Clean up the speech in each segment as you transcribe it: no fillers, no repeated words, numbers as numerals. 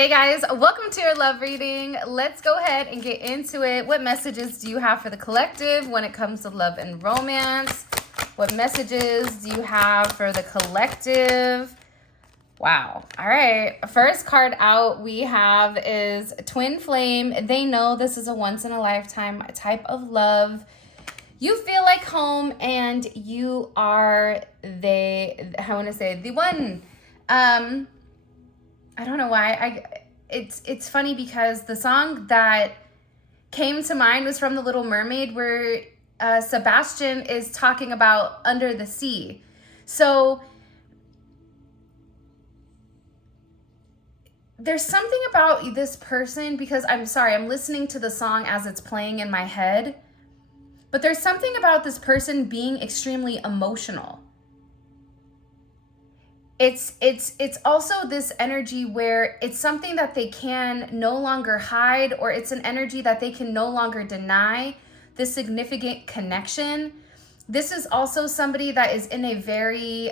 Hey guys, welcome to your love reading. Let's go ahead and get into it. What messages do you have for the collective when it comes to love and romance? What messages do you have for the collective? Wow. All right. First card out we have is TwinFlame. They know this is a once in a lifetime type of love. You feel like home and you are the one. I don't know why. It's funny because the song that came to mind was from The Little Mermaid, where Sebastian is talking about under the sea. So there's something about this person, because I'm listening to the song as it's playing in my head, but there's something about this person being extremely emotional. It's also this energy where it's something that they can no longer hide, or it's an energy that they can no longer deny, this significant connection. This is also somebody that is in a very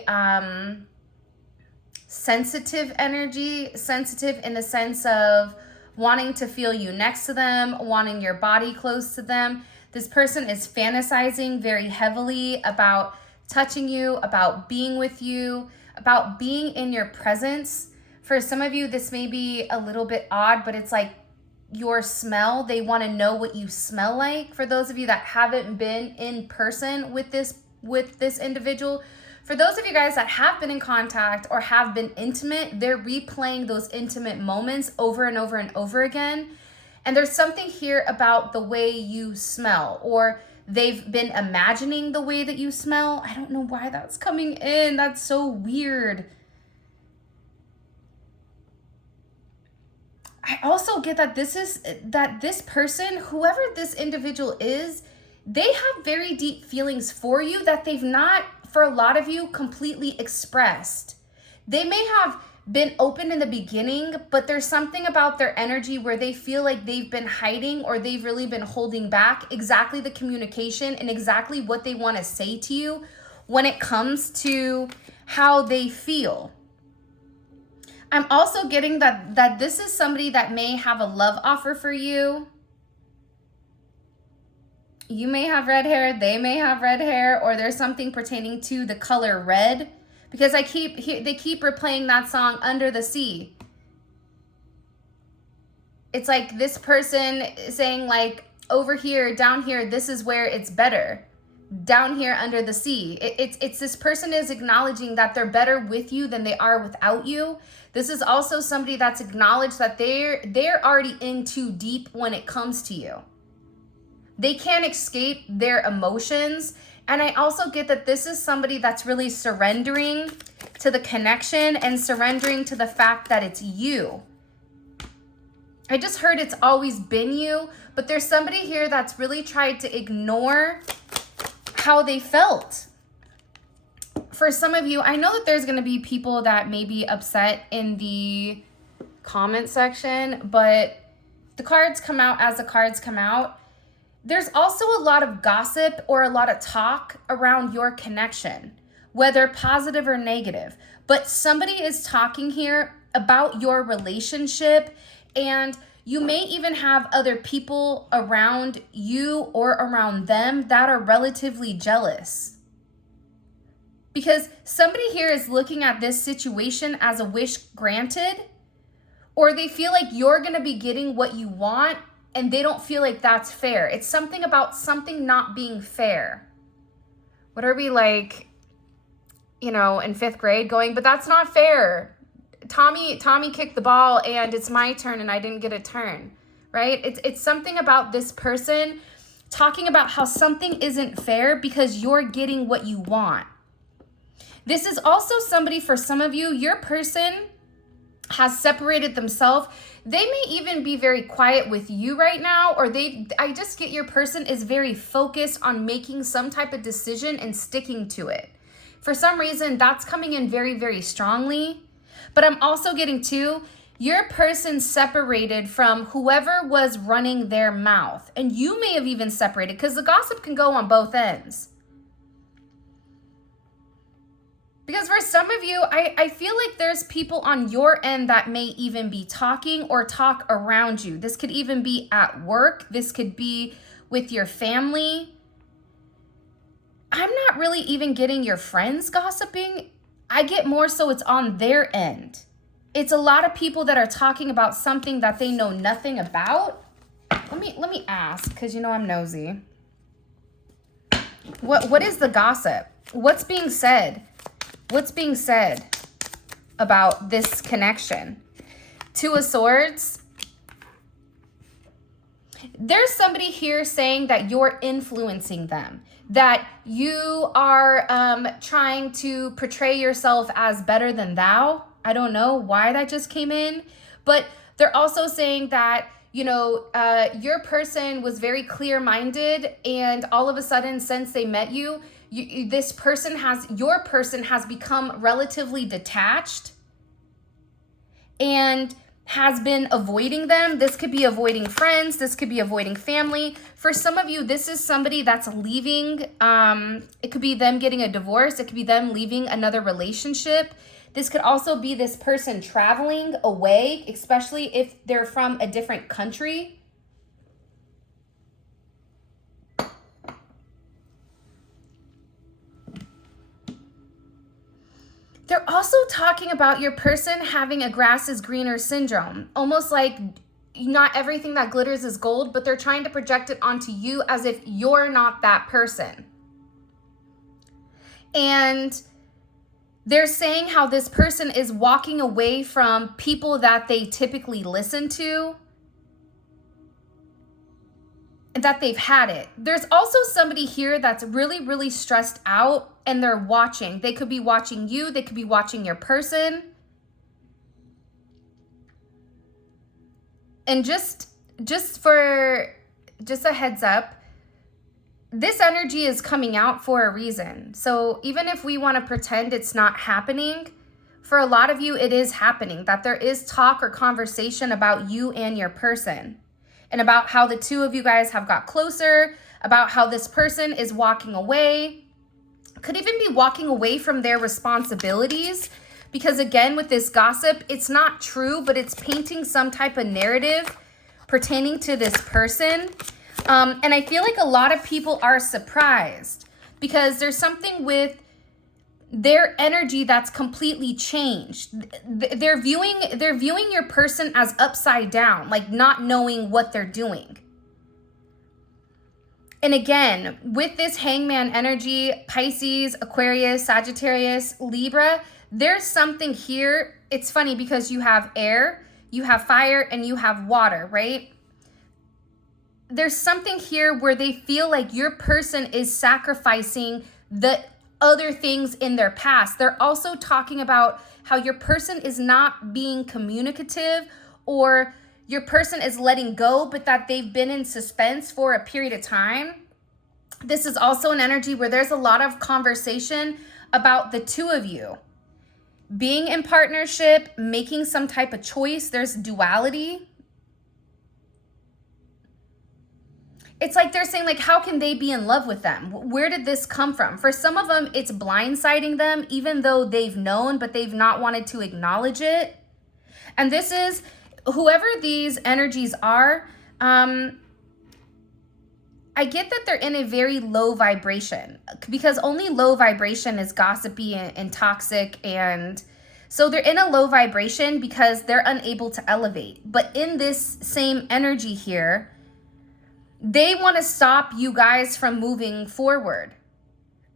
sensitive energy, sensitive in the sense of wanting to feel you next to them, wanting your body close to them. This person is fantasizing very heavily about touching you, about being with you, about being in your presence. For some of you, this may be a little bit odd, but it's like your smell. They want to know what you smell like. For those of you that haven't been in person with this individual, for those of you guys that have been in contact or have been intimate, they're replaying those intimate moments over and over and over again. And there's something here about the way you smell, or they've been imagining the way that you smell. I don't know why that's coming in. That's so weird. I also get that this person, whoever this individual is, they have very deep feelings for you that they've not, for a lot of you, completely expressed. They may have been open in the beginning, but there's something about their energy where they feel like they've been hiding, or they've really been holding back exactly the communication and exactly what they want to say to you when it comes to how they feel. I'm also getting that this is somebody that may have a love offer for you. You may have red hair, they may have red hair, or there's something pertaining to the color red. Because they keep replaying that song, Under the Sea. It's like this person saying like, over here, down here, this is where it's better. Down here under the sea. It's this person is acknowledging that they're better with you than they are without you. This is also somebody that's acknowledged that they're already in too deep when it comes to you. They can't escape their emotions. And I also get that this is somebody that's really surrendering to the connection and surrendering to the fact that it's you. I just heard it's always been you, but there's somebody here that's really tried to ignore how they felt. For some of you, I know that there's going to be people that may be upset in the comment section, but the cards come out as the cards come out. There's also a lot of gossip or a lot of talk around your connection, whether positive or negative. But somebody is talking here about your relationship, and you may even have other people around you or around them that are relatively jealous. Because somebody here is looking at this situation as a wish granted, or they feel like you're going to be getting what you want, and they don't feel like that's fair. It's something about something not being fair. What are we like, in 5th grade going, but that's not fair. Tommy kicked the ball and it's my turn and I didn't get a turn, right? It's something about this person talking about how something isn't fair because you're getting what you want. This is also somebody, for some of you, your person has separated themselves. They may even be very quiet with you right now, or I just get your person is very focused on making some type of decision and sticking to it. For some reason, that's coming in very, very strongly. But I'm also getting too, your person separated from whoever was running their mouth. And you may have even separated, because the gossip can go on both ends. Because for some of you, I feel like there's people on your end that may even be talking or talk around you. This could even be at work. This could be with your family. I'm not really even getting your friends gossiping. I get more so it's on their end. It's a lot of people that are talking about something that they know nothing about. Let me ask, because you know I'm nosy. What is the gossip? What's being said? What's being said about this connection? Two of Swords. There's somebody here saying that you're influencing them, that you are trying to portray yourself as better than thou. I don't know why that just came in, but they're also saying that, you know, your person was very clear-minded, and all of a sudden, since they met you, your person has become relatively detached and has been avoiding them. This could be avoiding friends. This could be avoiding family. For some of you, this is somebody that's leaving. It could be them getting a divorce. It could be them leaving another relationship. This could also be this person traveling away, especially if they're from a different country. They're also talking about your person having a grass is greener syndrome, almost like not everything that glitters is gold, but they're trying to project it onto you as if you're not that person. And they're saying how this person is walking away from people that they typically listen to, and that they've had it. There's also somebody here that's really, really stressed out, and they're watching. They could be watching you. They could be watching your person. And just a heads up, this energy is coming out for a reason. So even if we want to pretend it's not happening, for a lot of you, it is happening, that there is talk or conversation about you and your person, and about how the two of you guys have got closer, about how this person is walking away, could even be walking away from their responsibilities. Because again, with this gossip, it's not true, but it's painting some type of narrative pertaining to this person. And I feel like a lot of people are surprised because there's something with their energy that's completely changed. They're viewing your person as upside down, like not knowing what they're doing. And again, with this Hangman energy, Pisces, Aquarius, Sagittarius, Libra, there's something here. It's funny because you have air, you have fire, and you have water, right? There's something here where they feel like your person is sacrificing the other things in their past. They're also talking about how your person is not being communicative, or your person is letting go, but that they've been in suspense for a period of time. This is also an energy where there's a lot of conversation about the two of you being in partnership, making some type of choice. There's duality. It's like they're saying, like, how can they be in love with them? Where did this come from? For some of them, it's blindsiding them, even though they've known, but they've not wanted to acknowledge it. And this is, whoever these energies are, I get that they're in a very low vibration, because only low vibration is gossipy and toxic. And so they're in a low vibration because they're unable to elevate. But in this same energy here, they want to stop you guys from moving forward.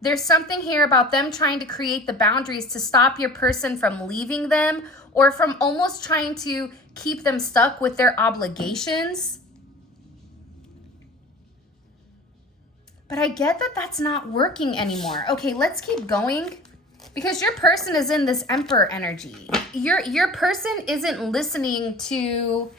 There's something here about them trying to create the boundaries to stop your person from leaving them, or from almost trying to keep them stuck with their obligations. But I get that that's not working anymore. Okay, let's keep going, because your person is in this Emperor energy. Your person isn't listening to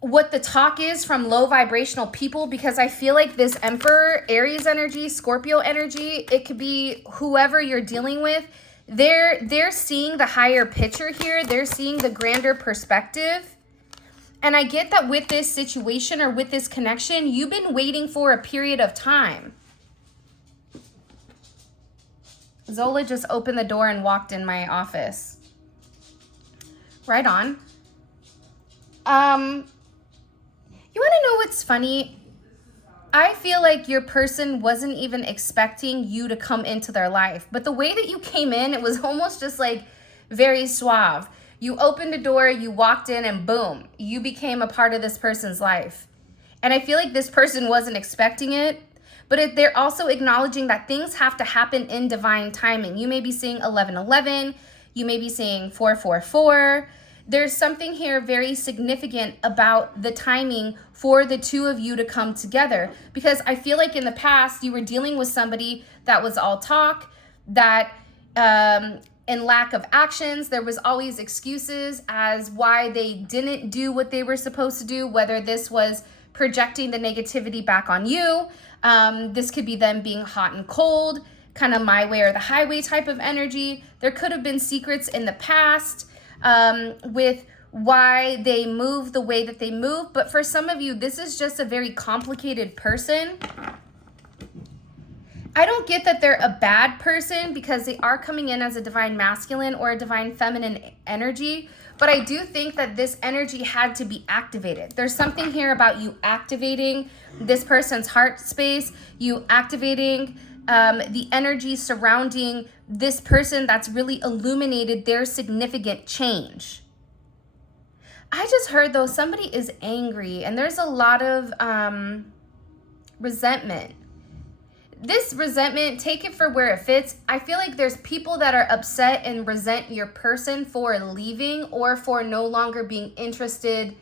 what the talk is from low vibrational people, because I feel like this Emperor, Aries energy, Scorpio energy, it could be whoever you're dealing with. They're seeing the higher picture here. They're seeing the grander perspective. And I get that with this situation or with this connection, you've been waiting for a period of time. Zola just opened the door and walked in my office. Right on. You want to know what's funny? I feel like your person wasn't even expecting you to come into their life. But the way that you came in, it was almost just like very suave. You opened a door, you walked in, and boom, you became a part of this person's life. And I feel like this person wasn't expecting it. But they're also acknowledging that things have to happen in divine timing. You may be seeing 1111. You may be seeing 444. There's something here very significant about the timing for the two of you to come together. Because I feel like in the past, you were dealing with somebody that was all talk, that in lack of actions, there was always excuses as why they didn't do what they were supposed to do, whether this was projecting the negativity back on you. This could be them being hot and cold, kind of my way or the highway type of energy. There could have been secrets in the past with why they move the way that they move. But for some of you, this is just a very complicated person. I don't get that they're a bad person because they are coming in as a divine masculine or a divine feminine energy. But I do think that this energy had to be activated. There's something here about you activating this person's heart space, you activating the energy surrounding this person that's really illuminated their significant change. I just heard though, somebody is angry and there's a lot of resentment. This resentment, take it for where it fits. I feel like there's people that are upset and resent your person for leaving or for no longer being interested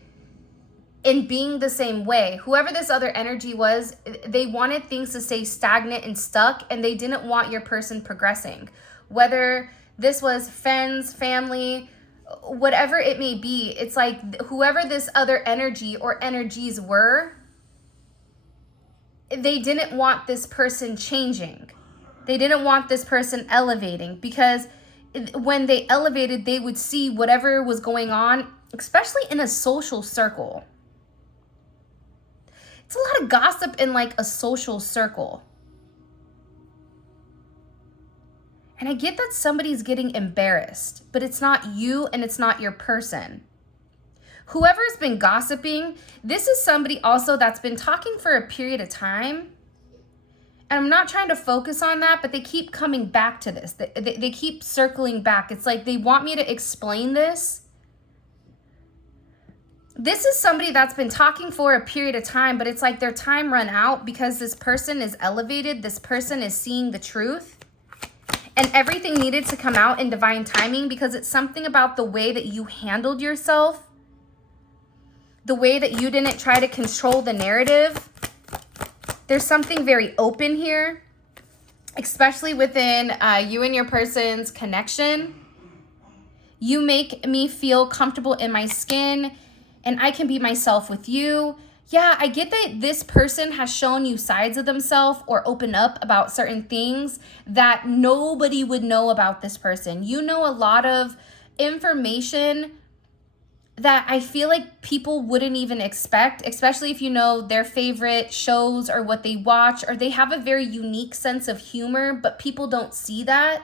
in being the same way. Whoever this other energy was, they wanted things to stay stagnant and stuck, and they didn't want your person progressing. Whether this was friends, family, whatever it may be, it's like whoever this other energy or energies were, they didn't want this person changing. They didn't want this person elevating, because when they elevated, they would see whatever was going on, especially in a social circle. It's a lot of gossip in like a social circle. And I get that somebody's getting embarrassed, but it's not you and it's not your person. Whoever's been gossiping, this is somebody also that's been talking for a period of time. And I'm not trying to focus on that, but they keep coming back to this. They keep circling back. It's like they want me to explain this. This is somebody that's been talking for a period of time, but it's like their time run out because this person is elevated. This person is seeing the truth. And everything needed to come out in divine timing because it's something about the way that you handled yourself. The way that you didn't try to control the narrative. There's something very open here, especially within you and your person's connection. You make me feel comfortable in my skin and I can be myself with you. Yeah, I get that this person has shown you sides of themselves or open up about certain things that nobody would know about this person. You know a lot of information that I feel like people wouldn't even expect, especially if you know their favorite shows or what they watch, or they have a very unique sense of humor, but people don't see that.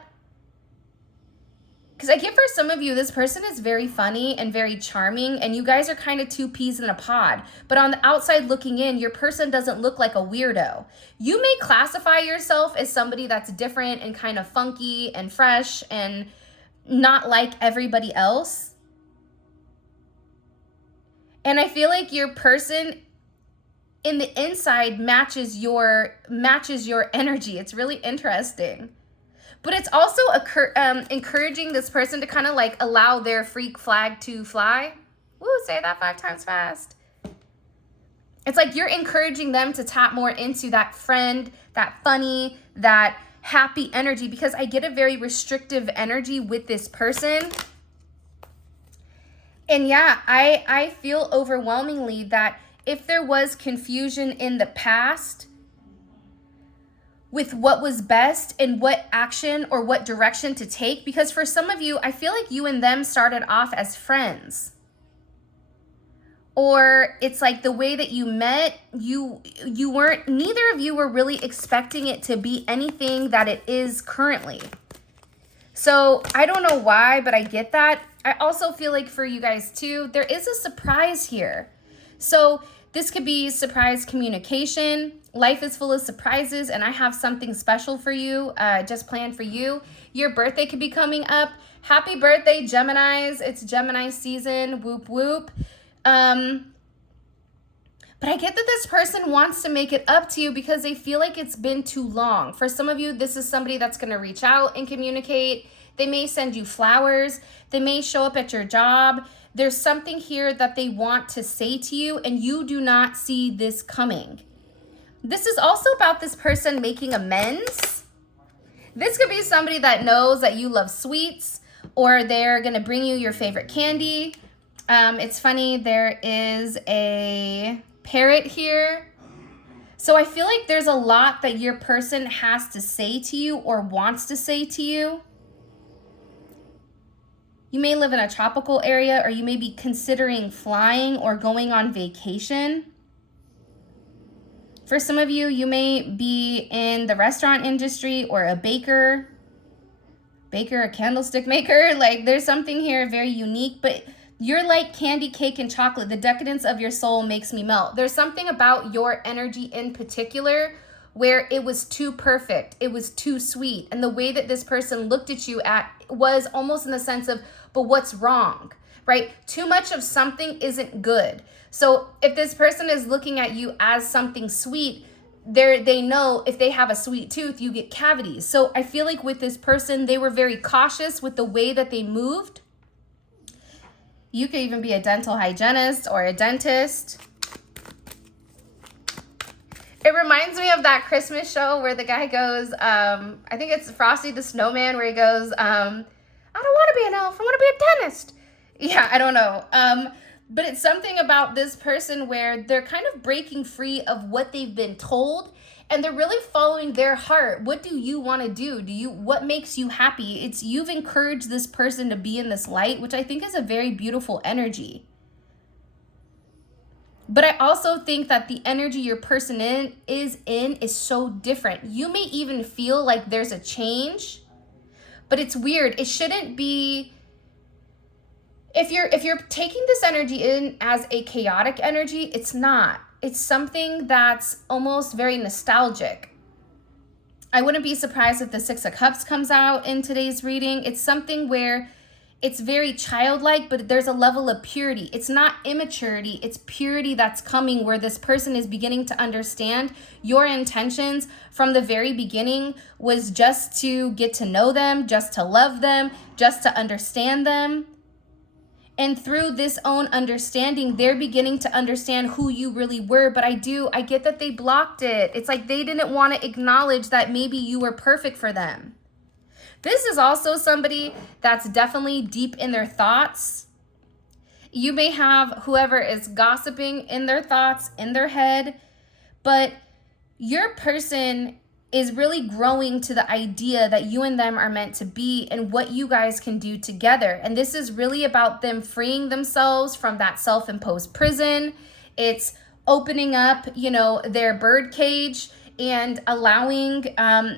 Because I get for some of you, this person is very funny and very charming, and you guys are kind of two peas in a pod. But on the outside looking in, your person doesn't look like a weirdo. You may classify yourself as somebody that's different and kind of funky and fresh and not like everybody else. And I feel like your person in the inside matches your energy. It's really interesting. But it's also encouraging this person to kind of like allow their freak flag to fly. Woo, say that 5 times fast. It's like you're encouraging them to tap more into that friend, that funny, that happy energy, because I get a very restrictive energy with this person. And yeah, I feel overwhelmingly that if there was confusion in the past with what was best and what action or what direction to take, because for some of you, I feel like you and them started off as friends. Or it's like the way that you met, neither of you were really expecting it to be anything that it is currently. So I don't know why, but I get that. I also feel like for you guys too, there is a surprise here. So this could be surprise communication. Life is full of surprises, and I have something special for you, just planned for you. Your birthday could be coming up. Happy birthday, Geminis. It's Gemini season. Whoop, whoop. But I get that this person wants to make it up to you because they feel like it's been too long. For some of you, this is somebody that's going to reach out and communicate. They may send you flowers. They may show up at your job. There's something here that they want to say to you, and you do not see this coming. This is also about this person making amends. This could be somebody that knows that you love sweets, or they're going to bring you your favorite candy. It's funny, there is a parrot here. So I feel like there's a lot that your person has to say to you or wants to say to you. You may live in a tropical area, or you may be considering flying or going on vacation. For some of you, you may be in the restaurant industry or a baker, a candlestick maker. Like, there's something here very unique, but you're like candy, cake, and chocolate. The decadence of your soul makes me melt. There's something about your energy in particular where it was too perfect. It was too sweet. And the way that this person looked at you was almost in the sense of, but what's wrong, right? Too much of something isn't good. So if this person is looking at you as something sweet, they know if they have a sweet tooth, you get cavities. So I feel like with this person, they were very cautious with the way that they moved. You could even be a dental hygienist or a dentist. It reminds me of that Christmas show where the guy goes, I think it's Frosty the Snowman, where he goes, I don't want to be an elf, I want to be a dentist. Yeah, I don't know. But it's something about this person where they're kind of breaking free of what they've been told, and they're really following their heart. What do you want to do? What makes you happy? You've encouraged this person to be in this light, which I think is a very beautiful energy. But I also think that the energy your person is so different. You may even feel like there's a change, but it's weird. It shouldn't be. If you're taking this energy in as a chaotic energy, it's not. It's something that's almost very nostalgic. I wouldn't be surprised if the Six of Cups comes out in today's reading. It's something where it's very childlike, but there's a level of purity. It's not immaturity, it's purity that's coming, where this person is beginning to understand your intentions from the very beginning was just to get to know them, just to love them, just to understand them. And through this own understanding, they're beginning to understand who you really were. But I get that they blocked it. It's like they didn't want to acknowledge that maybe you were perfect for them. This is also somebody that's definitely deep in their thoughts. You may have whoever is gossiping in their thoughts, in their head, but your person is really growing to the idea that you and them are meant to be and what you guys can do together. And this is really about them freeing themselves from that self-imposed prison. It's opening up, their bird cage and allowing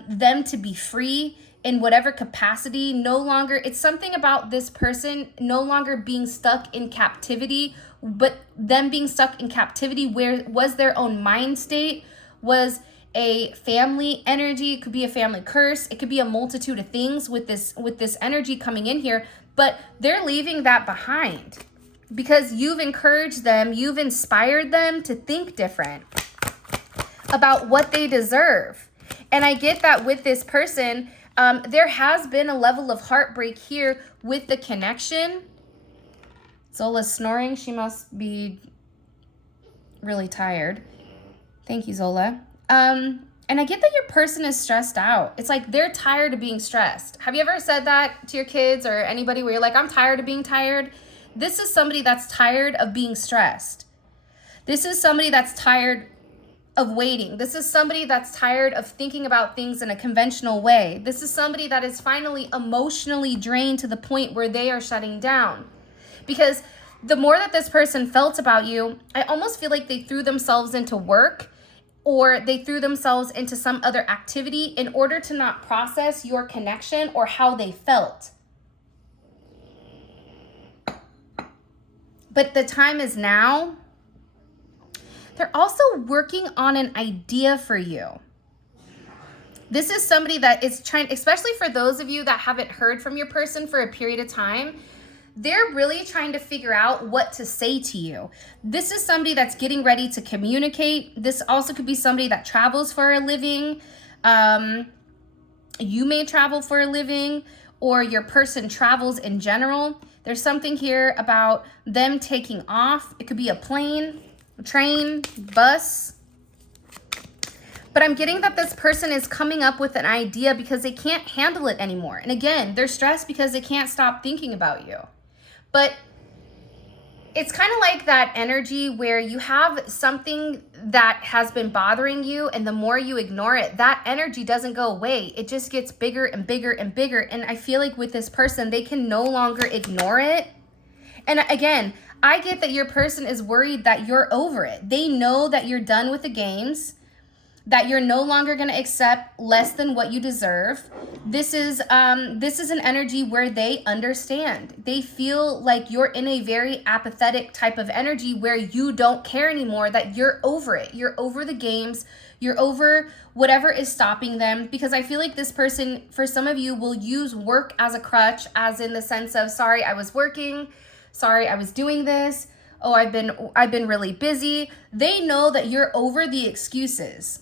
them to be free in whatever capacity. It's something about this person no longer being stuck in captivity, but them being stuck in captivity where was their own mind state, was a family energy. It could be a family curse. It could be a multitude of things with this energy coming in here, but they're leaving that behind because you've encouraged them, you've inspired them to think different about what they deserve. And I get that with this person, there has been a level of heartbreak here with the connection. Zola's snoring. She must be really tired. Thank you, Zola. And I get that your person is stressed out. It's like they're tired of being stressed. Have you ever said that to your kids or anybody where you're like, I'm tired of being tired? This is somebody that's tired of being stressed. This is somebody that's tired of waiting. This is somebody that's tired of thinking about things in a conventional way. This is somebody that is finally emotionally drained to the point where they are shutting down. Because the more that this person felt about you, I almost feel like they threw themselves into work or they threw themselves into some other activity in order to not process your connection or how they felt. But the time is now. They're also working on an idea for you. This is somebody that is trying, especially for those of you that haven't heard from your person for a period of time, they're really trying to figure out what to say to you. This is somebody that's getting ready to communicate. This also could be somebody that travels for a living. You may travel for a living, or your person travels in general. There's something here about them taking off. It could be a plane, a train, bus. But I'm getting that this person is coming up with an idea because they can't handle it anymore. And again, they're stressed because they can't stop thinking about you. But it's kind of like that energy where you have something that has been bothering you, and the more you ignore it, that energy doesn't go away. It just gets bigger and bigger and bigger. And I feel like with this person, they can no longer ignore it. And again, I get that your person is worried that you're over it. They know that you're done with the games, that you're no longer going to accept less than what you deserve. This is an energy where they understand. They feel like you're in a very apathetic type of energy where you don't care anymore, that you're over it. You're over the games. You're over whatever is stopping them. Because I feel like this person, for some of you, will use work as a crutch, as in the sense of, sorry, I was working. Sorry, I was doing this. Oh, I've been really busy. They know that you're over the excuses.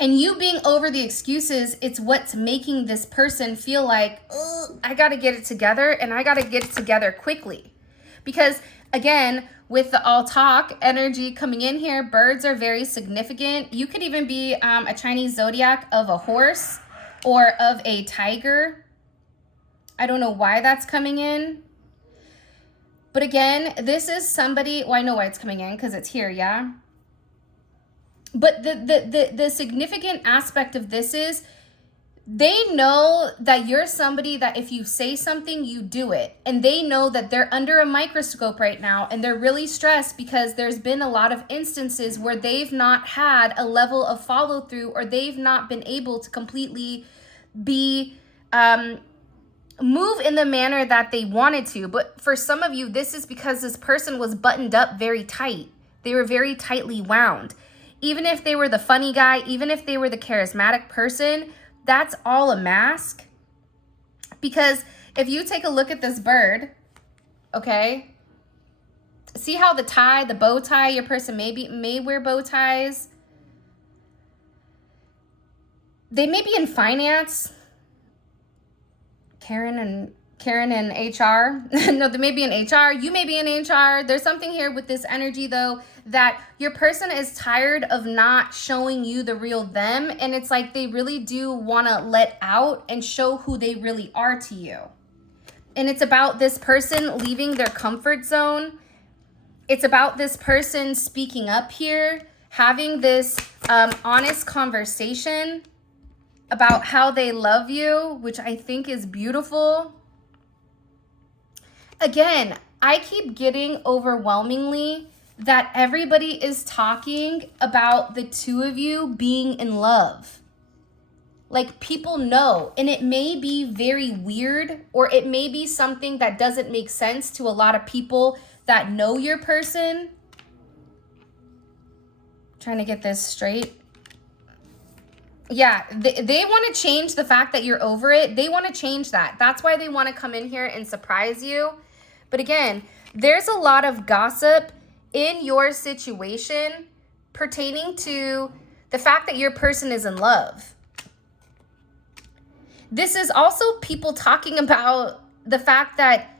And you being over the excuses, it's what's making this person feel like, oh, I got to get it together, and I got to get it together quickly. Because again, with the all talk energy coming in here, birds are very significant. You could even be a Chinese zodiac of a horse or of a tiger. I don't know why that's coming in. But again, this is somebody, well, I know why it's coming in because it's here, yeah? But the significant aspect of this is they know that you're somebody that if you say something, you do it. And they know that they're under a microscope right now, and they're really stressed because there's been a lot of instances where they've not had a level of follow through, or they've not been able to completely be move in the manner that they wanted to. But for some of you, this is because this person was buttoned up very tight. They were very tightly wound. Even if they were the funny guy, even if they were the charismatic person, that's all a mask. Because if you take a look at this bird, okay, see how the bow tie, your person may wear bow ties. They may be in finance. Karen and HR. No, they may be in HR. You may be in HR. There's something here with this energy, though, that your person is tired of not showing you the real them. And it's like they really do want to let out and show who they really are to you. And it's about this person leaving their comfort zone. It's about this person speaking up here, having this honest conversation about how they love you, which I think is beautiful. Again, I keep getting overwhelmingly that everybody is talking about the two of you being in love. Like, people know, and it may be very weird, or it may be something that doesn't make sense to a lot of people that know your person. Trying to get this straight. Yeah, they want to change the fact that you're over it. They want to change that. That's why they want to come in here and surprise you. But again, there's a lot of gossip in your situation pertaining to the fact that your person is in love. This is also people talking about the fact that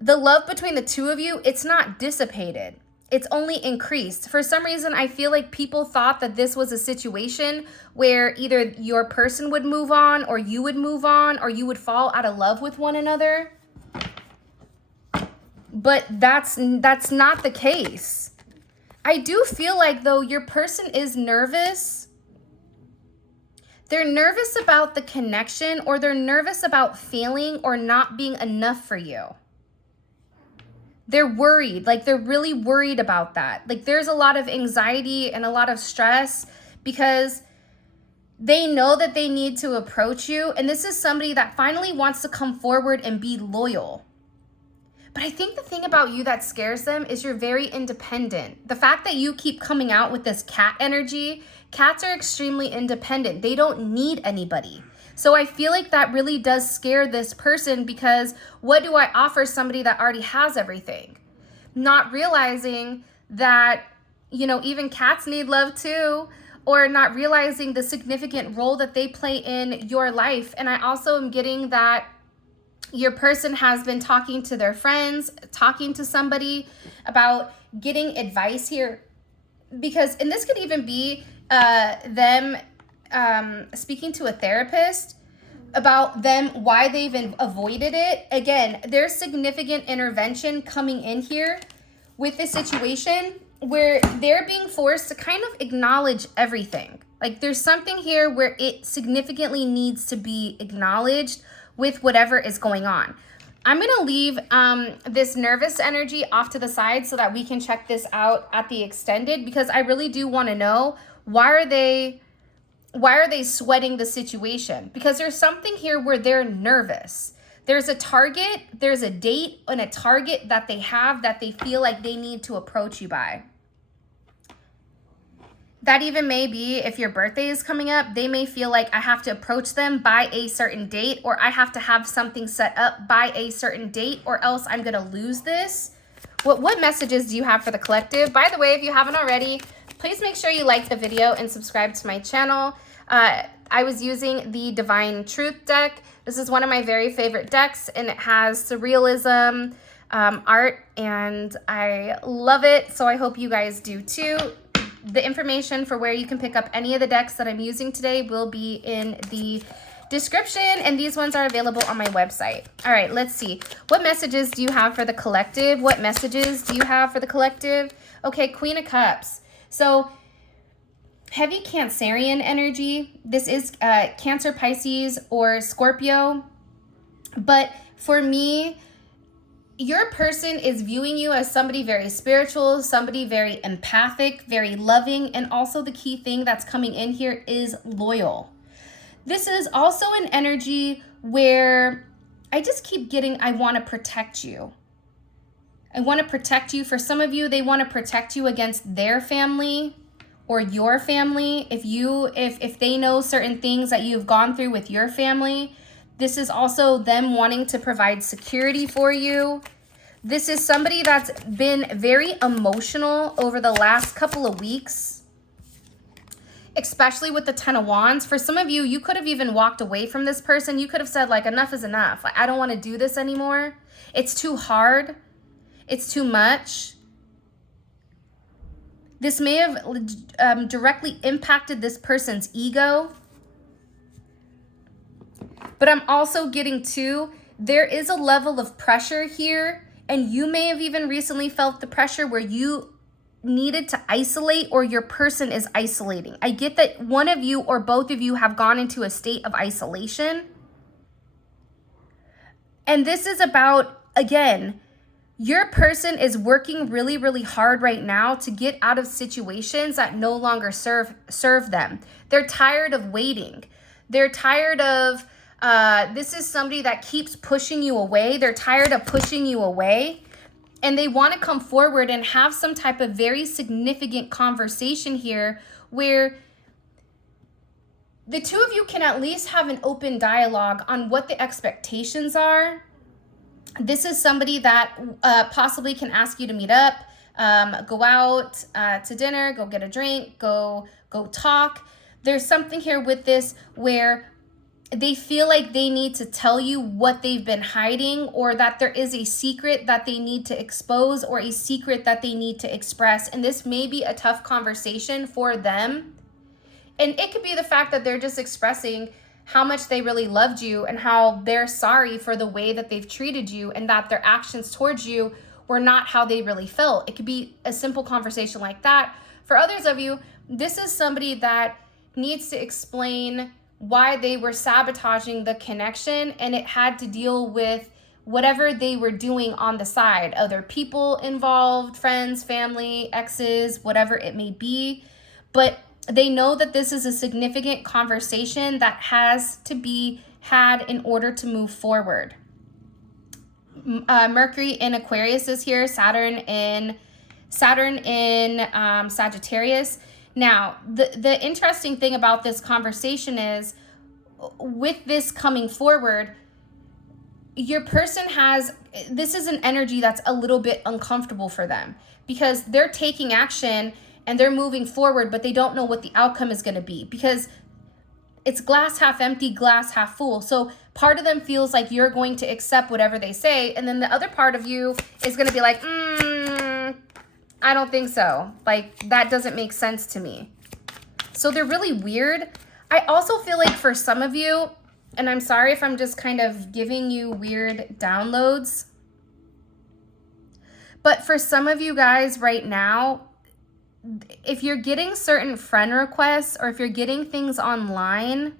the love between the two of you, it's not dissipated. It's only increased. For some reason, I feel like people thought that this was a situation where either your person would move on, or you would move on, or you would fall out of love with one another. But that's not the case. I do feel like, though, your person is nervous. They're nervous about the connection, or they're nervous about failing or not being enough for you. They're worried, like they're really worried about that. Like there's a lot of anxiety and a lot of stress because they know that they need to approach you. And this is somebody that finally wants to come forward and be loyal. But I think the thing about you that scares them is you're very independent. The fact that you keep coming out with this cat energy, cats are extremely independent. They don't need anybody. So I feel like that really does scare this person because what do I offer somebody that already has everything? Not realizing that, you know, even cats need love too, or not realizing the significant role that they play in your life. And I also am getting that your person has been talking to their friends, talking to somebody about getting advice here. Because, and this could even be them speaking to a therapist about them, why they've avoided it. Again, there's significant intervention coming in here with this situation where they're being forced to kind of acknowledge everything. Like there's something here where it significantly needs to be acknowledged with whatever is going on. I'm going to leave this nervous energy off to the side so that we can check this out at the extended, because I really do want to know why are they sweating the situation? Because there's something here where they're nervous. There's a target, there's a date and a target that they have that they feel like they need to approach you by. That even may be if your birthday is coming up, they may feel like I have to approach them by a certain date, or I have to have something set up by a certain date, or else I'm going to lose this. What messages do you have for the collective? By the way, if you haven't already, please make sure you like the video and subscribe to my channel. I was using the Divine Truth deck. This is one of my very favorite decks, and it has surrealism art, and I love it. So I hope you guys do too. The information for where you can pick up any of the decks that I'm using today will be in the description, and these ones are available on my website. All right, let's see. What messages do you have for the collective? What messages do you have for the collective? Okay, Queen of Cups. So heavy Cancerian energy. This is Cancer, Pisces, or Scorpio. But for me, your person is viewing you as somebody very spiritual, somebody very empathic, very loving, and also the key thing that's coming in here is loyal. This is also an energy where I just keep getting, I want to protect you. I want to protect you. For some of you, they want to protect you against their family or your family. If they know certain things that you've gone through with your family, this is also them wanting to provide security for you. This is somebody that's been very emotional over the last couple of weeks, especially with the Ten of Wands. For some of you, you could have even walked away from this person. You could have said, like, enough is enough. Like, I don't want to do this anymore. It's too hard. It's too much. This may have directly impacted this person's ego. But I'm also getting too, there is a level of pressure here, and you may have even recently felt the pressure where you needed to isolate, or your person is isolating. I get that one of you or both of you have gone into a state of isolation. And this is about, again, your person is working really, really hard right now to get out of situations that no longer serve them. They're tired of waiting. They're tired of, this is somebody that keeps pushing you away. They're tired of pushing you away, and they want to come forward and have some type of very significant conversation here where the two of you can at least have an open dialogue on what the expectations are. This is somebody that possibly can ask you to meet up, go out to dinner, go get a drink, go talk. There's something here with this where they feel like they need to tell you what they've been hiding, or that there is a secret that they need to expose, or a secret that they need to express. And this may be a tough conversation for them. And it could be the fact that they're just expressing how much they really loved you and how they're sorry for the way that they've treated you, and that their actions towards you were not how they really felt. It could be a simple conversation like that. For others of you, this is somebody that needs to explain why they were sabotaging the connection, and it had to deal with whatever they were doing on the side, other people involved, friends, family, exes, whatever it may be. But they know that this is a significant conversation that has to be had in order to move forward. Mercury in Aquarius is here, Saturn in Sagittarius. Now, the interesting thing about this conversation is, with this coming forward, your person this is an energy that's a little bit uncomfortable for them, because they're taking action and they're moving forward, but they don't know what the outcome is going to be, because it's glass half empty, glass half full. So part of them feels like you're going to accept whatever they say, and then the other part of you is going to be like, I don't think so. Like, that doesn't make sense to me. So they're really weird. I also feel like for some of you, and I'm sorry if I'm just kind of giving you weird downloads, but for some of you guys right now, if you're getting certain friend requests or if you're getting things online,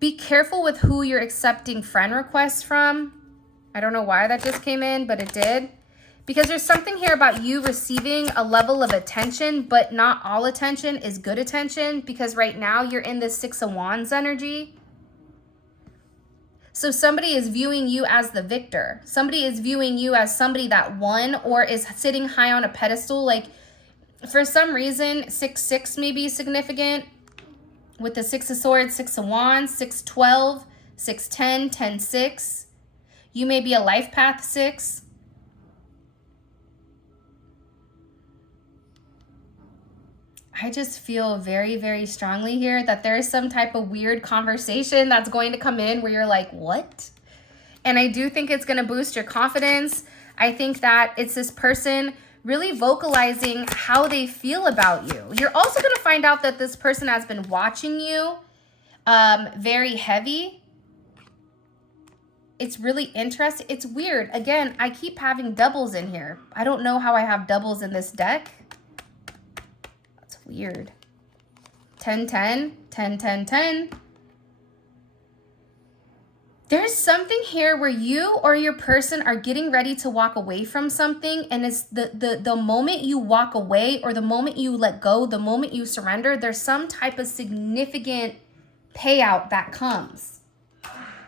be careful with who you're accepting friend requests from. I don't know why that just came in, but it did. Because there's something here about you receiving a level of attention, but not all attention is good attention, because right now you're in this Six of Wands energy. So somebody is viewing you as the victor. Somebody is viewing you as somebody that won or is sitting high on a pedestal. Like, for some reason, 6-6 may be significant with the Six of Swords, Six of Wands, 6-12, 6-10, 10-6. You may be a life path 6. I just feel very, very strongly here that there is some type of weird conversation that's going to come in where you're like, what? And I do think it's going to boost your confidence. I think that it's this person really vocalizing how they feel about you. You're also going to find out that this person has been watching you very heavy. It's really interesting. It's weird. Again, I keep having doubles in here. I don't know how I have doubles in this deck. That's weird. 10-10, 10-10-10. There's something here where you or your person are getting ready to walk away from something, and it's the moment you walk away, or the moment you let go, the moment you surrender, there's some type of significant payout that comes.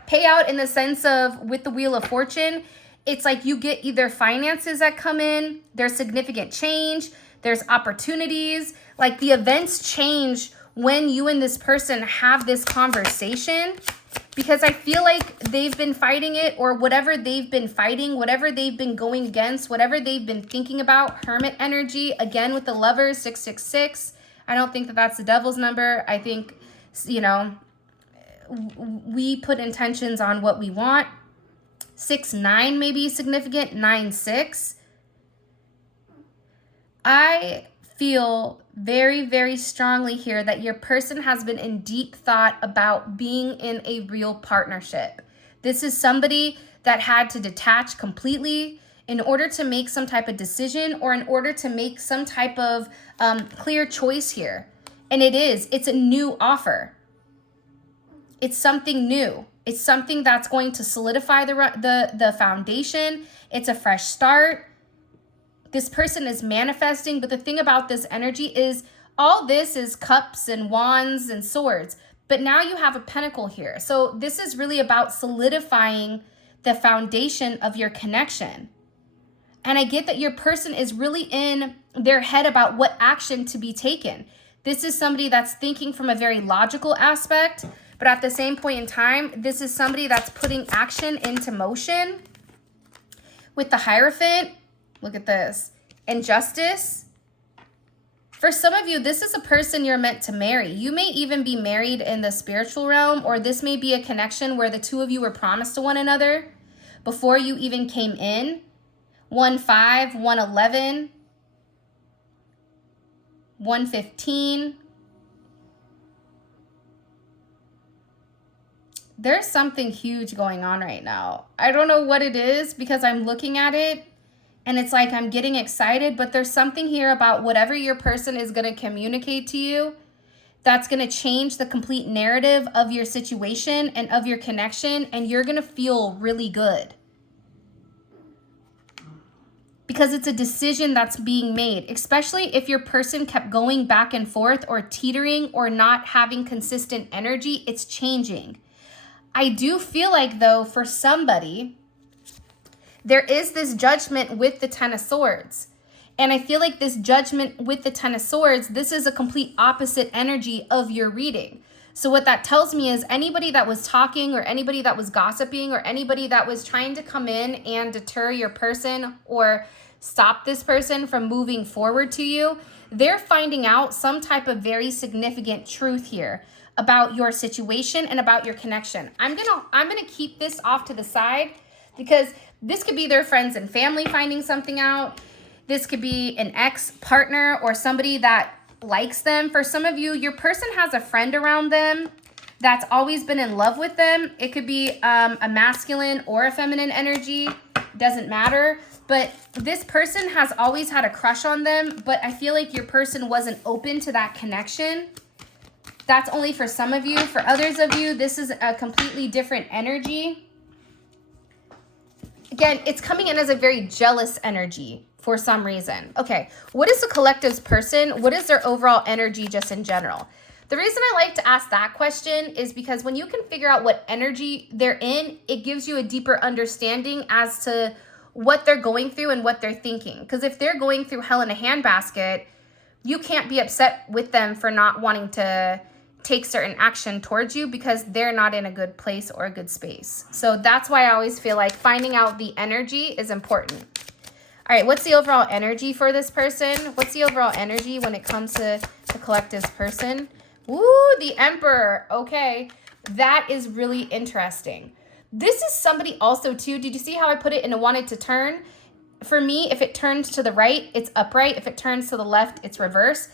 Payout in the sense of, with the Wheel of Fortune, it's like you get either finances that come in, there's significant change, there's opportunities, like the events change when you and this person have this conversation. Because I feel like they've been fighting it, or whatever they've been fighting, whatever they've been going against, whatever they've been thinking about. Hermit energy, again with the Lovers, 666. I don't think that that's the devil's number. I think, you know, we put intentions on what we want. 6-9 may be significant, 9-6. I feel very, very strongly here that your person has been in deep thought about being in a real partnership. This is somebody that had to detach completely in order to make some type of decision, or in order to make some type of clear choice here. And it's a new offer. It's something new. It's something that's going to solidify the foundation. It's a fresh start. This person is manifesting, but the thing about this energy is all this is cups and wands and swords, but now you have a pentacle here. So this is really about solidifying the foundation of your connection. And I get that your person is really in their head about what action to be taken. This is somebody that's thinking from a very logical aspect, but at the same point in time, this is somebody that's putting action into motion. With the Hierophant, look at this. And Justice. For some of you, this is a person you're meant to marry. You may even be married in the spiritual realm, or this may be a connection where the two of you were promised to one another before you even came in. 1-5, 1-11, 1-15. There's something huge going on right now. I don't know what it is, because I'm looking at it and it's like I'm getting excited, but there's something here about whatever your person is going to communicate to you that's going to change the complete narrative of your situation and of your connection, and you're going to feel really good. Because it's a decision that's being made, especially if your person kept going back and forth or teetering or not having consistent energy, it's changing. I do feel like, though, for somebody, there is this judgment with the Ten of Swords. And I feel like this judgment with the Ten of Swords, this is a complete opposite energy of your reading. So what that tells me is anybody that was talking or anybody that was gossiping or anybody that was trying to come in and deter your person or stop this person from moving forward to you, they're finding out some type of very significant truth here about your situation and about your connection. I'm gonna keep this off to the side because this could be their friends and family finding something out. This could be an ex-partner or somebody that likes them. For some of you, your person has a friend around them that's always been in love with them. It could be a masculine or a feminine energy, doesn't matter. But this person has always had a crush on them, but I feel like your person wasn't open to that connection. That's only for some of you. For others of you, this is a completely different energy. Again, it's coming in as a very jealous energy for some reason. Okay, what is the collective's person? What is their overall energy just in general? The reason I like to ask that question is because when you can figure out what energy they're in, it gives you a deeper understanding as to what they're going through and what they're thinking. Because if they're going through hell in a handbasket, you can't be upset with them for not wanting to take certain action towards you because they're not in a good place or a good space. So that's why I always feel like finding out the energy is important. All right, what's the overall energy for this person? What's the overall energy when it comes to the collective's person? Ooh, the Emperor. Okay, that is really interesting. This is somebody also too. Did you see how I put it in a wanted to turn? For me, if it turns to the right, it's upright. If it turns to the left, it's reverse.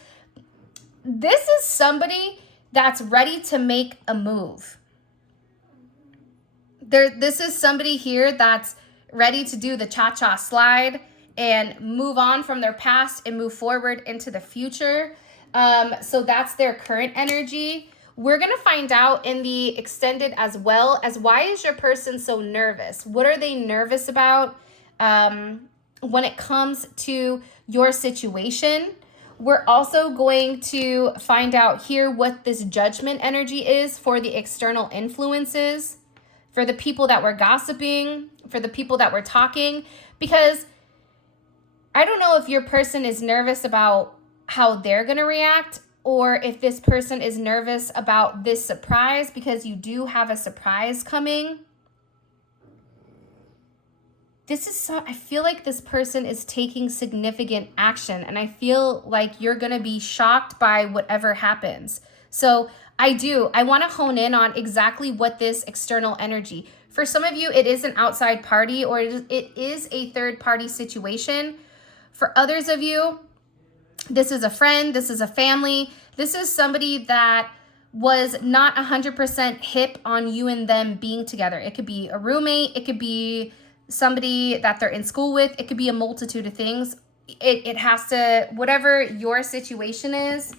This is somebody that's ready to make a move. This is somebody here that's ready to do the cha-cha slide and move on from their past and move forward into the future. So that's their current energy. We're going to find out in the extended as well as why is your person so nervous? What are they nervous about when it comes to your situation? We're also going to find out here what this judgment energy is for the external influences, for the people that were gossiping, for the people that were talking, because I don't know if your person is nervous about how they're going to react or if this person is nervous about this surprise because you do have a surprise coming. I feel like this person is taking significant action and I feel like you're going to be shocked by whatever happens. So I want to hone in on exactly what this external energy. For some of you, it is an outside party or it is a third party situation. For others of you, this is a friend, this is a family, this is somebody that was not 100% hip on you and them being together. It could be a roommate, it could be somebody that they're in school with, it could be a multitude of things. It has to, whatever your situation is,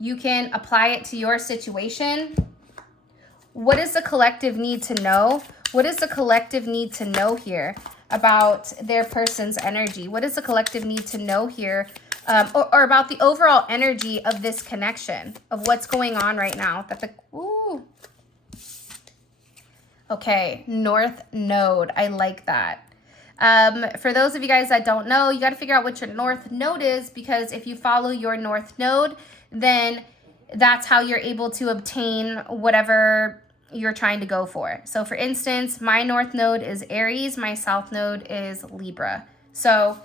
you can apply it to your situation. What does the collective need to know? What does the collective need to know here about their person's energy? What does the collective need to know here or about the overall energy of this connection, of what's going on right now? Okay, North Node. I like that. For those of you guys that don't know, you got to figure out what your North Node is, because if you follow your North Node, then that's how you're able to obtain whatever you're trying to go for. So for instance, my North Node is Aries, my South Node is Libra. So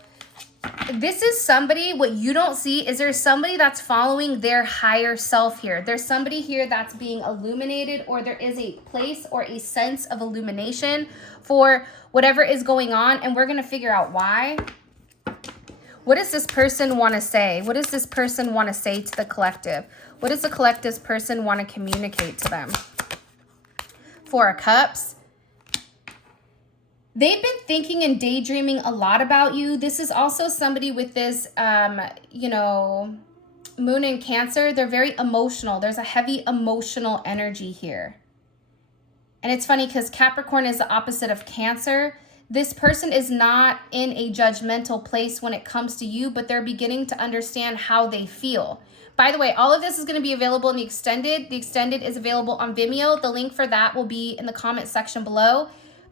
this is somebody, what you don't see is there's somebody that's following their higher self here. There's somebody here that's being illuminated, or there is a place or a sense of illumination for whatever is going on, and we're going to figure out why. What does this person want to say? What does this person want to say to the collective? What does the collective's person want to communicate to them? Four of Cups. They've been thinking and daydreaming a lot about you. This is also somebody with this, Moon in Cancer, they're very emotional. There's a heavy emotional energy here. And it's funny because Capricorn is the opposite of Cancer. This person is not in a judgmental place when it comes to you, but they're beginning to understand how they feel. By the way, all of this is going to be available in the extended. The extended is available on Vimeo. The link for that will be in the comment section below.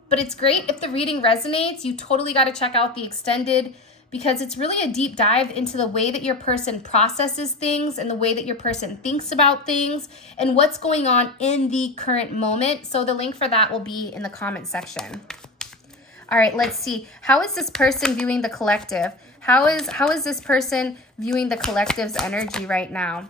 But it's great if the reading resonates. You totally got to check out the extended because it's really a deep dive into the way that your person processes things and the way that your person thinks about things and what's going on in the current moment. So the link for that will be in the comment section. All right, let's see. How is this person viewing the collective? How is this person viewing the collective's energy right now?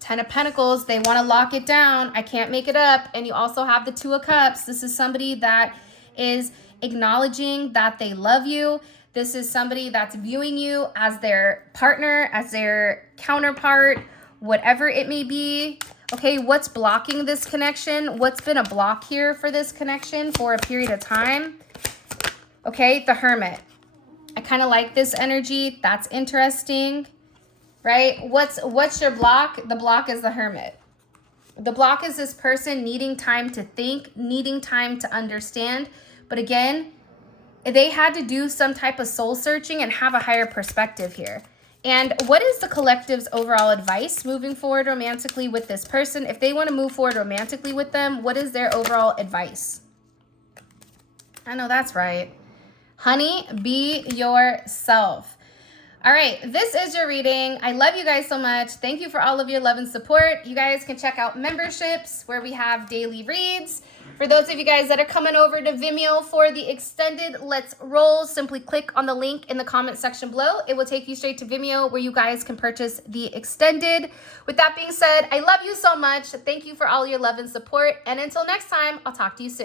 10 of Pentacles, they want to lock it down. I can't make it up. And you also have the 2 of Cups. This is somebody that is acknowledging that they love you. This is somebody that's viewing you as their partner, as their counterpart, whatever it may be. Okay, what's blocking this connection? What's been a block here for this connection for a period of time? Okay, the Hermit. I kind of like this energy. That's interesting, right? What's your block? The block is the Hermit. The block is this person needing time to think, needing time to understand. But again, they had to do some type of soul searching and have a higher perspective here. And what is the collective's overall advice moving forward romantically with this person? If they want to move forward romantically with them, what is their overall advice? I know that's right. Honey, be yourself. All right, this is your reading. I love you guys so much. Thank you for all of your love and support. You guys can check out memberships where we have daily reads. For those of you guys that are coming over to Vimeo for the extended Let's Roll, simply click on the link in the comment section below. It will take you straight to Vimeo where you guys can purchase the extended. With that being said, I love you so much. Thank you for all your love and support. And until next time, I'll talk to you soon.